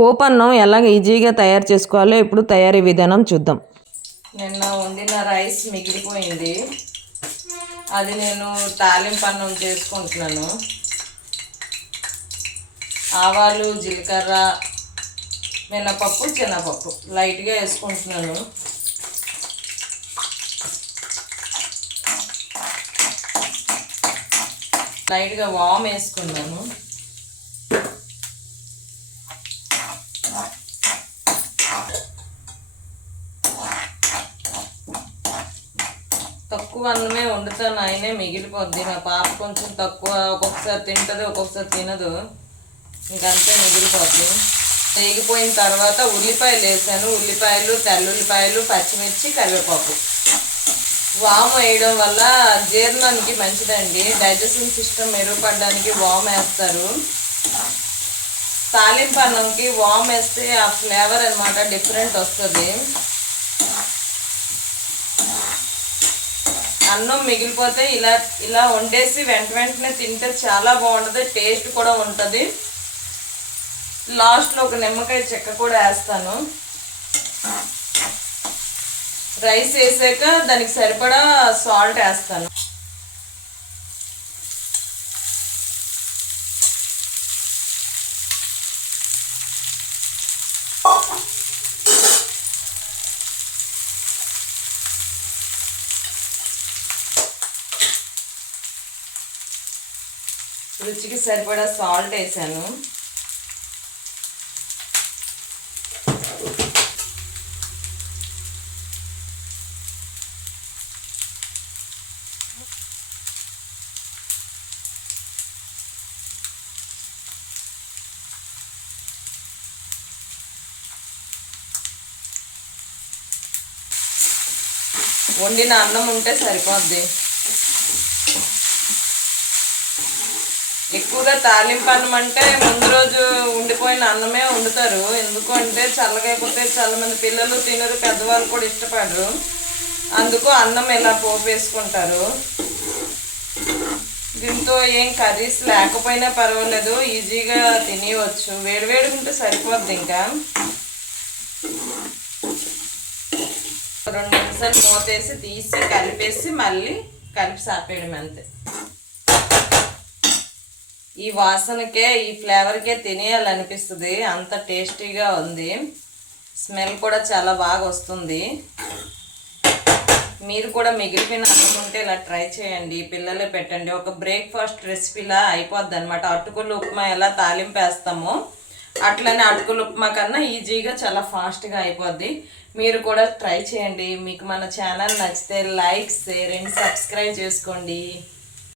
పోపన్నం ఎలాగ ఈజీగా తయారు చేసుకోవాలో ఇప్పుడు తయారీ విధానం చూద్దాం. నిన్న వండిన రైస్ మిగిలిపోయింది, అది నేను తాలింపు అన్నం చేసుకుంటున్నాను. ఆవాలు, జీలకర్ర, మినపప్పు, శనగపప్పు లైట్గా వేసుకుంటున్నాను. లైట్గా వామ్ వేసుకున్నాను. తక్కువ అన్నమే వండుతాను, ఆయనే మిగిలిపోద్ది. మా పాప కొంచెం తక్కువ, ఒక్కొక్కసారి తింటుంది, ఒక్కొక్కసారి తినదు, ఇంకంతే మిగిలిపోద్ది. వేగిపోయిన తర్వాత ఉల్లిపాయలు వేసాను. ఉల్లిపాయలు, తెల్లుల్లిపాయలు, పచ్చిమిర్చి, కరివేపాకు. వాము వేయడం వల్ల జీర్ణానికి మంచిదండి, డైజెషన్ సిస్టమ్ మెరుగుపడడానికి వాము వేస్తారు. తాలింపు అన్నంకి వాము వేస్తే ఆ ఫ్లేవర్ అనమాట డిఫరెంట్ వస్తుంది. అన్నం మిగిలిపోతే ఇలా వండేసి వెంటనే తింటే చాలా బాగుంటుంది, టేస్ట్ కూడా ఉంటుంది. లాస్ట్లో ఒక నిమ్మకాయ చెక్క కూడా వేస్తాను. రైస్ వేసాక దానికి సరిపడా సాల్ట్ వేస్తాను. రుచికి సరిపడా సాల్ట్ వేసాను. వండిన అన్నం ఉంటే సరిపోద్ది. ఎక్కువగా తాలింపు అన్నం అంటే ముందు రోజు ఉండిపోయిన అన్నమే వండుతారు. ఎందుకు అంటే చల్లగా అయిపోతే చాలా మంది పిల్లలు తినరు, పెద్దవాళ్ళు కూడా ఇష్టపడరు. అందుకు అన్నం ఇలా పోపు వేసుకుంటారు. దీంతో ఏం కర్రీస్ లేకపోయినా పర్వాలేదు, ఈజీగా తినేయవచ్చు. వేడివేడిగా ఉంటే సరిపోద్ది. ఇంకా 2 నిమిషాలు మూతేసి తీసి కలిపేసి మళ్ళీ కలిపి సాపేయడం అంతే. ఈ వాసనకే, ఈ ఫ్లేవర్కే తినేయాలనిపిస్తుంది, అంత టేస్టీగా ఉంది. స్మెల్ కూడా చాలా బాగా వస్తుంది. మీరు కూడా మిగిలిపోయిన అన్నం ఉంటే ఇలా ట్రై చేయండి, పిల్లలే పెట్టండి. ఒక బ్రేక్ఫాస్ట్ రెసిపీలా అయిపోద్ది అనమాట. అటుకులు ఉప్మా ఎలా తాలింపు వేస్తామో అట్లనే అటుకులు ఉప్మా కన్నా ఈజీగా చాలా ఫాస్ట్గా అయిపోద్ది. మీరు కూడా ట్రై చేయండి. మీకు మన ఛానల్ నచ్చితే లైక్, షేర్ అండ్ సబ్స్క్రైబ్ చేసుకోండి.